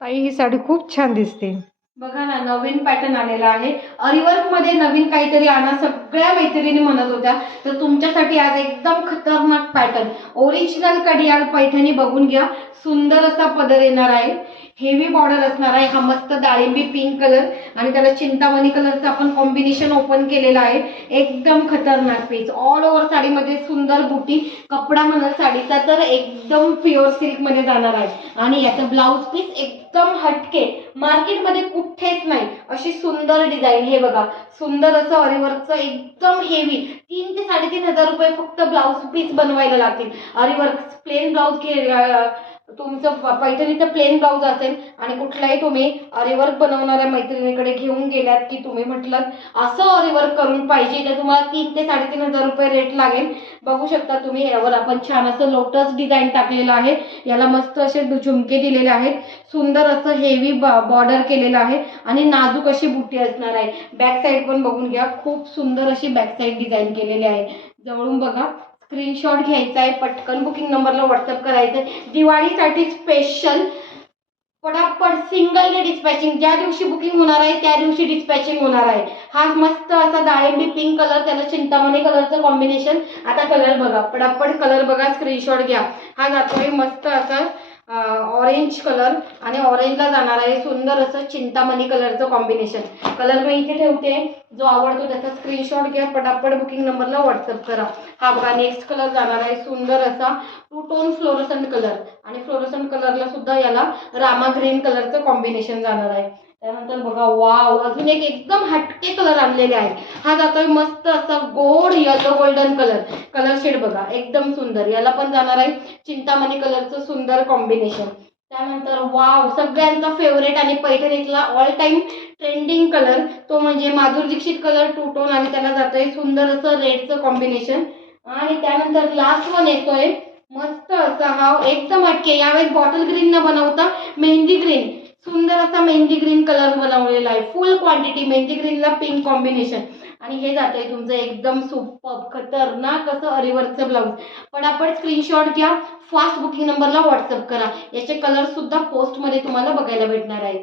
ताई ही साडी खूप छान दिसते. बघा ना, नवीन पॅटर्न आलेला आहे. अरिवर्क मध्ये नवीन काहीतरी आणा सगळ्या मैत्रिणी म्हणत होत्या, तर तुमच्यासाठी आज एकदम खतरनाक पॅटर्न ओरिजिनल कडियाल पैठणी बघून घ्या. सुंदर असा पदर येणार आहे, हेवी बॉर्डर असणार आहे. हा मस्त डाळिंबी पिंक कलर आणि त्याला चिंतामणी कलरचं आपण कॉम्बिनेशन ओपन केलेलं आहे. एकदम खतरनाक पीस. ऑल ओव्हर साडीमध्ये सुंदर बुटी. कपडा म्हणाल साडीचा तर एकदम प्युअर सिल्क मध्ये जाणार आहे. आणि याचं ब्लाउज पीस एकदम हटके, मार्केटमध्ये कुठेच नाही अशी सुंदर डिझाईन. हे बघा, सुंदर असं अरिवर्कचं एकदम हेवी. 3 ते 3,500 रुपये फक्त ब्लाउज पीस बनवायला लागतील. अरिवर्क प्लेन ब्लाउज तुमचं पैठणीचं प्लेन ब्लाउज असेल आणि कुठलाही तुम्ही अरिवर्क बनवणाऱ्या मैत्रिणीकडे घेऊन गेल्यात की तुम्ही म्हटलं असं अरिवर्क करून पाहिजे, तर तुम्हाला 3 ते 3,500 रुपये रेट लागेल. बघू शकता तुम्ही, यावर आपण छान असं लोटस डिझाईन टाकलेलं आहे. याला मस्त असे झुमके दिलेले आहेत. सुंदर असं हेवी बॉर्डर केलेलं आहे आणि नाजूक अशी बुटी असणार आहे. बॅक साईड पण बघून घ्या, खूप सुंदर अशी बॅक साईड डिझाईन केलेली आहे. जवळून बघा. स्क्रीनशॉट घ्यायचा आहे, पटकन बुकिंग नंबरला व्हॉट्सअप करायचं आहे. दिवाळीसाठी स्पेशल पटापट सिंगल डे डिस्पॅचिंग. ज्या दिवशी बुकिंग होणार आहे त्या दिवशी डिस्पॅचिंग होणार आहे. हा मस्त असा डाळिंबी पिंक कलर, त्याला चिंतामणी कलरचं कॉम्बिनेशन. आता कलर बघा, पटापट कलर बघा, स्क्रीनशॉट घ्या. हा जातोय मस्त असा ऑरेंज कलर आणि ऑरेंजला जाणार आहे सुंदर असं चिंतामणी कलरचं कॉम्बिनेशन. कलर मी इथे ठेवते, जो आवडतो त्याचा स्क्रीनशॉट घ्या, पटापट बुकिंग नंबरला व्हॉट्सअप करा. हा बघा, नेक्स्ट कलर जाणार आहे सुंदर असा 2 टोन फ्लोरोसंट कलर आणि फ्लोरोसंट कलरला सुद्धा याला रामा ग्रीन कलरचं कॉम्बिनेशन जाणार आहे. त्यानंतर बघा, वाव, अजून एक एकदम हटके कलर आणलेले आहेत. हा जातोय मस्त असा गोड yellow golden colour. Colour shade बघा, एकदम सुंदर. याला पण जाणार आहे चिंतामणी कलरचं सुंदर कॉम्बिनेशन. त्यानंतर वाव, सगळ्यांचा फेवरेट आणि पैठणीतला ऑल टाइम ट्रेंडिंग कलर तो म्हणजे माधुरी दीक्षित कलर 2 टोन आणि त्याला जातोय सुंदर असं रेडचं कॉम्बिनेशन. आणि त्यानंतर लास्ट वन येतोय मस्त असा, हा एकदम हटके. यावेळेस बॉटल ग्रीन न बनवता मेहंदी ग्रीन, सुंदर असा मेहंदी ग्रीन कलर बनवलेला आहे. फुल क्वांटिटी मेहंदी ग्रीनला पिंक कॉम्बिनेशन. आणि हे जातंय तुमचं एकदम सुपर खतरनाक असं अरिवर्कचं ब्लाऊज. पटापट स्क्रीनशॉट घ्या, फास्ट बुकिंग नंबरला व्हॉट्सअप करा. याचे कलर सुद्धा पोस्टमध्ये तुम्हाला बघायला भेटणार आहे.